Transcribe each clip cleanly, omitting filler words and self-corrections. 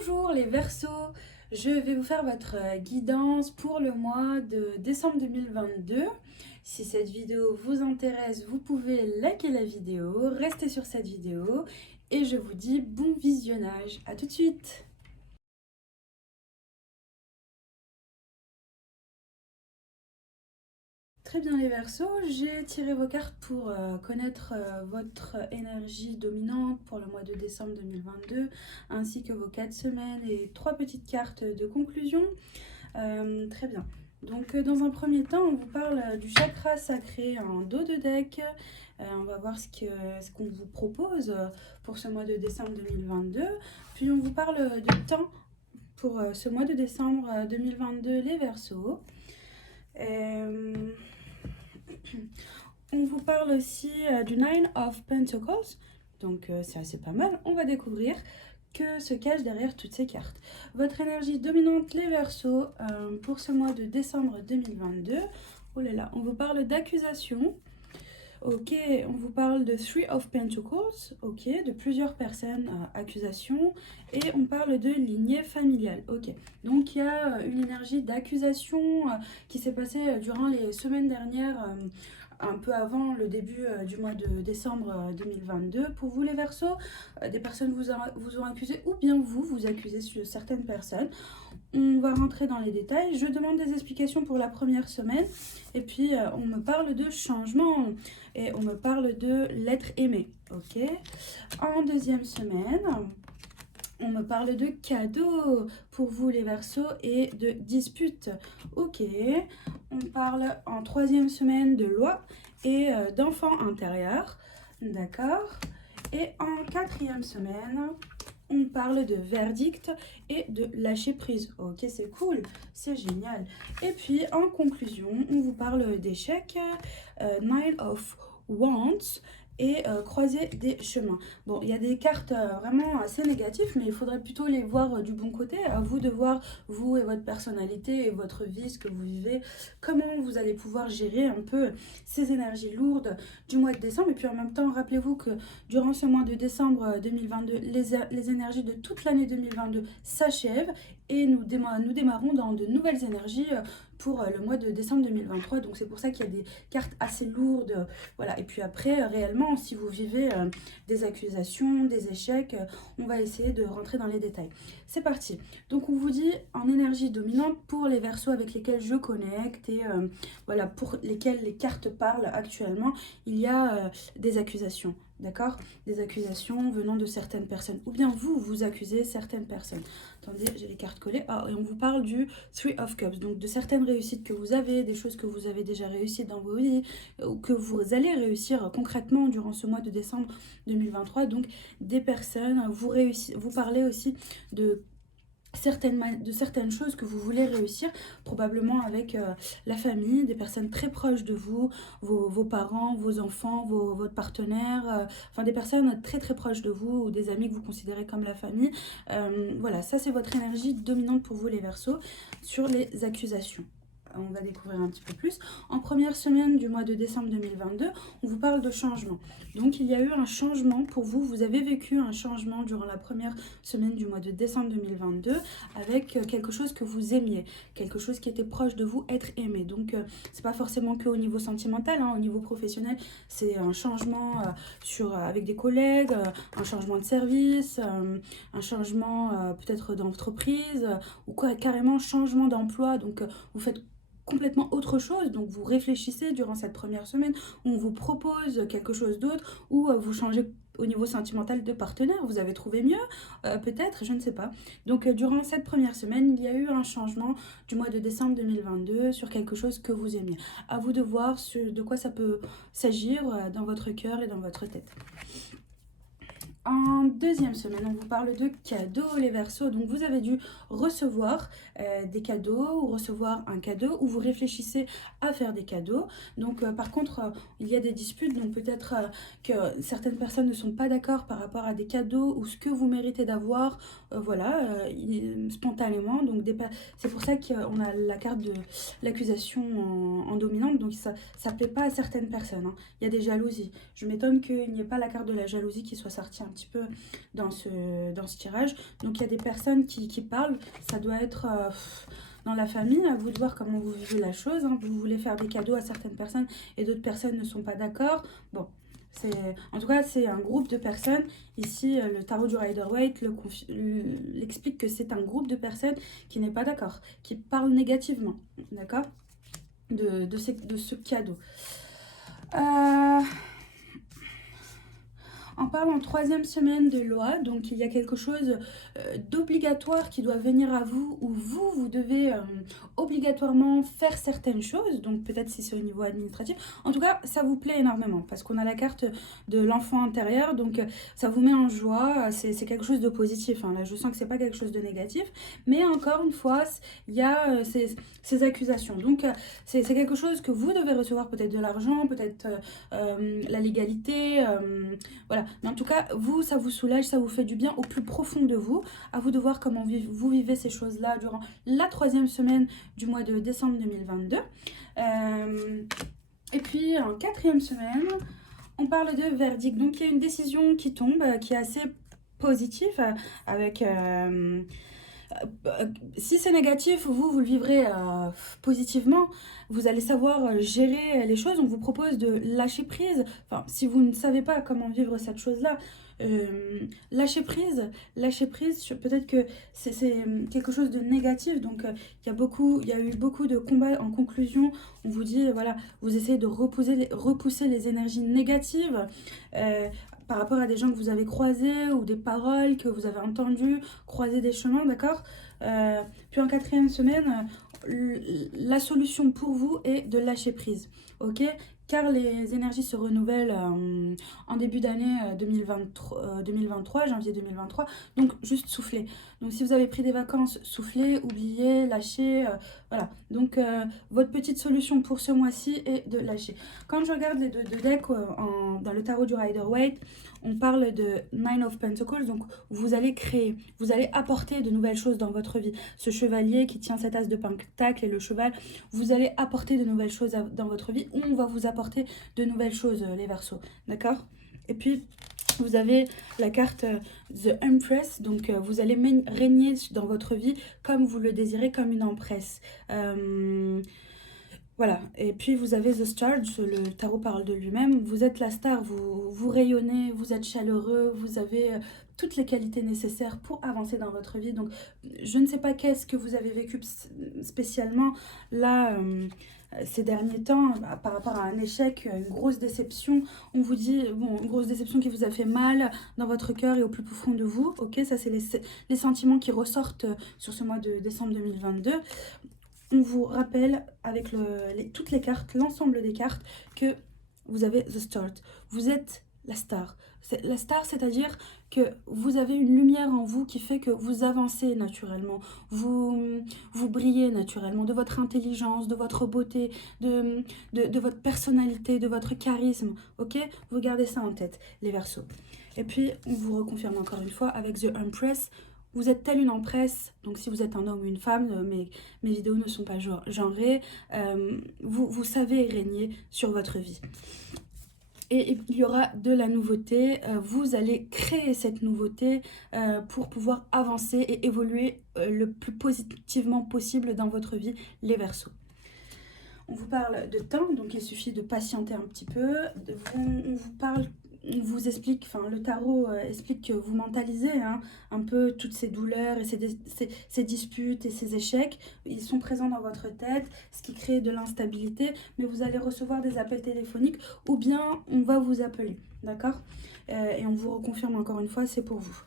Bonjour les Verseaux, je vais vous faire votre guidance pour le mois de décembre 2022. Si cette vidéo vous intéresse, vous pouvez liker la vidéo, rester sur cette vidéo et je vous dis bon visionnage. À tout de suite. Très bien les Verseaux, j'ai tiré vos cartes pour connaître votre énergie dominante pour le mois de décembre 2022, ainsi que vos 4 semaines et 3 petites cartes de conclusion. Très bien. Donc dans un premier temps, on vous parle du chakra sacré en dos de deck. On va voir ce qu'on vous propose pour ce mois de décembre 2022. Puis on vous parle de temps pour ce mois de décembre 2022, les Verseaux. On vous parle aussi du Nine of Pentacles, donc c'est assez pas mal. On va découvrir que se cache derrière toutes ces cartes. Votre énergie dominante, les Verseaux, pour ce mois de décembre 2022. Oh là là, on vous parle d'accusation. Ok, on vous parle de Three of Pentacles, ok, de plusieurs personnes, accusations, et on parle de lignée familiale, ok. Donc il y a une énergie d'accusation qui s'est passée durant les semaines dernières, un peu avant le début du mois de décembre 2022. Pour vous les Verseaux, des personnes vous ont accusé, ou bien vous accusez certaines personnes. On va rentrer dans les détails. Je demande des explications pour la première semaine. Et puis, on me parle de changement. Et on me parle de l'être aimé. Ok. En deuxième semaine, on me parle de cadeaux pour vous les Verseaux et de disputes. Ok. On parle en troisième semaine de loi et d'enfants intérieurs. D'accord. Et en quatrième semaine, on parle de verdict et de lâcher prise. Ok, c'est cool, c'est génial. Et puis, en conclusion, on vous parle d'échecs, Nine of Wands et croiser des chemins. Bon, il y a des cartes vraiment assez négatives, mais il faudrait plutôt les voir du bon côté. À vous de voir, vous et votre personnalité et votre vie, ce que vous vivez, comment vous allez pouvoir gérer un peu ces énergies lourdes du mois de décembre. Et puis en même temps, rappelez-vous que durant ce mois de décembre 2022, les énergies de toute l'année 2022 s'achèvent et nous démarrons dans de nouvelles énergies pour le mois de décembre 2023. Donc c'est pour ça qu'il y a des cartes assez lourdes. Voilà. Et puis après, réellement, si vous vivez des accusations, des échecs, on va essayer de rentrer dans les détails. C'est parti. Donc on vous dit en énergie dominante pour les Verseaux avec lesquels je connecte et voilà, pour lesquels les cartes parlent actuellement, il y a des accusations. D'accord? Des accusations venant de certaines personnes. Ou bien vous accusez certaines personnes. Attendez, j'ai les cartes collées. Ah, et on vous parle du Three of Cups. Donc de certaines réussites que vous avez, des choses que vous avez déjà réussies dans vos vies, ou que vous allez réussir concrètement durant ce mois de décembre 2023. Donc des personnes, vous parlez aussi de certaines choses que vous voulez réussir, probablement avec la famille, des personnes très proches de vous, vos parents, vos enfants, votre partenaire, enfin des personnes très très proches de vous ou des amis que vous considérez comme la famille. Voilà, ça c'est votre énergie dominante pour vous les Verseaux sur les accusations. On va découvrir un petit peu plus. En première semaine du mois de décembre 2022, on vous parle de changement. Donc il y a eu un changement pour vous. Vous avez vécu un changement durant la première semaine du mois de décembre 2022 avec quelque chose que vous aimiez, quelque chose qui était proche de vous, être aimé. Donc c'est pas forcément que au niveau sentimental, hein, au niveau professionnel, c'est un changement avec des collègues, un changement de service, un changement peut-être d'entreprise ou carrément changement d'emploi. Donc vous faites complètement autre chose, donc vous réfléchissez durant cette première semaine, on vous propose quelque chose d'autre, ou vous changez au niveau sentimental de partenaire, vous avez trouvé mieux, peut-être, je ne sais pas. Donc durant cette première semaine, il y a eu un changement du mois de décembre 2022 sur quelque chose que vous aimiez. À vous de voir de quoi ça peut s'agir dans votre cœur et dans votre tête. En deuxième semaine, on vous parle de cadeaux, les Verseaux. Donc, vous avez dû recevoir des cadeaux ou recevoir un cadeau ou vous réfléchissez à faire des cadeaux. Donc, par contre, il y a des disputes. Donc, peut-être que certaines personnes ne sont pas d'accord par rapport à des cadeaux ou ce que vous méritez d'avoir. Voilà, spontanément. Donc, c'est pour ça qu'on a la carte de l'accusation en dominante. Donc, ça ne plaît pas à certaines personnes, hein. Il y a des jalousies. Je m'étonne qu'il n'y ait pas la carte de la jalousie qui soit sortie petit peu dans ce tirage. Donc il y a des personnes qui parlent, ça doit être dans la famille, à vous de voir comment vous vivez la chose. Hein. Vous voulez faire des cadeaux à certaines personnes et d'autres personnes ne sont pas d'accord. Bon, en tout cas, c'est un groupe de personnes. Ici, le tarot du Rider-Waite l'explique que c'est un groupe de personnes qui n'est pas d'accord, qui parlent négativement, d'accord, de ce cadeau. On parle en 3e semaine de loi, donc il y a quelque chose d'obligatoire qui doit venir à vous, où vous devez obligatoirement faire certaines choses, donc peut-être si c'est au niveau administratif. En tout cas, ça vous plaît énormément, parce qu'on a la carte de l'enfant intérieur, donc ça vous met en joie, c'est quelque chose de positif. Hein. Là, je sens que c'est pas quelque chose de négatif, mais encore une fois, il y a ces accusations. Donc, c'est quelque chose que vous devez recevoir, peut-être de l'argent, peut-être la légalité, voilà. Mais en tout cas, vous, ça vous soulage, ça vous fait du bien au plus profond de vous. À vous de voir comment vous vivez ces choses-là durant la 3e semaine du mois de décembre 2022. Et puis, en 4e semaine, on parle de verdict. Donc, il y a une décision qui tombe, qui est assez positive, avec... si c'est négatif, vous le vivrez positivement. Vous allez savoir gérer les choses. On vous propose de lâcher prise. Enfin, si vous ne savez pas comment vivre cette chose-là, lâcher prise, peut-être que c'est quelque chose de négatif. Donc, il y a eu beaucoup de combats. En conclusion, on vous dit, voilà, vous essayez de repousser les énergies négatives. Par rapport à des gens que vous avez croisés ou des paroles que vous avez entendues, croiser des chemins, d'accord. Puis en 4e semaine, la solution pour vous est de lâcher prise, ok, car les énergies se renouvellent en début d'année 2023, janvier 2023, donc juste soufflez. Donc si vous avez pris des vacances, soufflez, oubliez, lâchez, voilà. Donc votre petite solution pour ce mois-ci est de lâcher. Quand je regarde les deux decks dans le tarot du Rider-Waite, on parle de Nine of Pentacles, donc vous allez créer, vous allez apporter de nouvelles choses dans votre vie. Ce chevalier qui tient cet as de pentacle et le cheval, vous allez apporter de nouvelles choses dans votre vie, ou on va vous apporter de nouvelles choses, les Verseaux, d'accord. Et puis, vous avez la carte The Empress, donc vous allez régner dans votre vie comme vous le désirez, comme une empresse. Voilà, et puis vous avez The Star, le tarot parle de lui-même, vous êtes la star, vous rayonnez, vous êtes chaleureux, vous avez toutes les qualités nécessaires pour avancer dans votre vie. Donc je ne sais pas qu'est-ce que vous avez vécu spécialement là ces derniers temps par rapport à un échec, une grosse déception. On vous dit, bon, une grosse déception qui vous a fait mal dans votre cœur et au plus profond de vous, ok, ça c'est les sentiments qui ressortent sur ce mois de décembre 2022. On vous rappelle avec toutes les cartes, l'ensemble des cartes, que vous avez The Start. Vous êtes la star. La star, c'est-à-dire que vous avez une lumière en vous qui fait que vous avancez naturellement. Vous brillez naturellement de votre intelligence, de votre beauté, de votre personnalité, de votre charisme. Ok? Vous gardez ça en tête, les Verseaux. Et puis, on vous reconfirme encore une fois avec The Empress. Vous êtes telle une empresse, donc si vous êtes un homme ou une femme, mes vidéos ne sont pas genrées, vous savez régner sur votre vie. Et il y aura de la nouveauté, vous allez créer cette nouveauté pour pouvoir avancer et évoluer le plus positivement possible dans votre vie, les Verseaux. On vous parle de temps, donc il suffit de patienter un petit peu, on vous explique, enfin le tarot explique que vous mentalisez un peu toutes ces douleurs et ces disputes et ces échecs. Ils sont présents dans votre tête, ce qui crée de l'instabilité, mais vous allez recevoir des appels téléphoniques ou bien on va vous appeler, d'accord. Et on vous reconfirme encore une fois, c'est pour vous.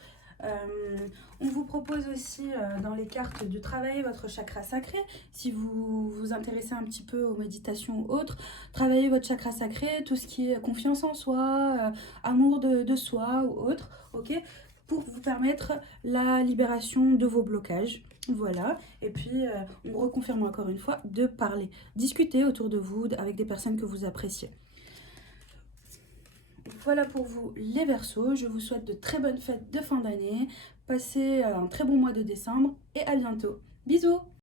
On vous propose aussi dans les cartes de travailler votre chakra sacré. Si vous vous intéressez un petit peu aux méditations ou autres, travaillez votre chakra sacré, tout ce qui est confiance en soi, amour de soi ou autre, ok, pour vous permettre la libération de vos blocages. Voilà, et puis on reconfirme encore une fois de parler, discuter autour de vous avec des personnes que vous appréciez. Voilà pour vous les Verseaux, je vous souhaite de très bonnes fêtes de fin d'année, passez un très bon mois de décembre et à bientôt. Bisous!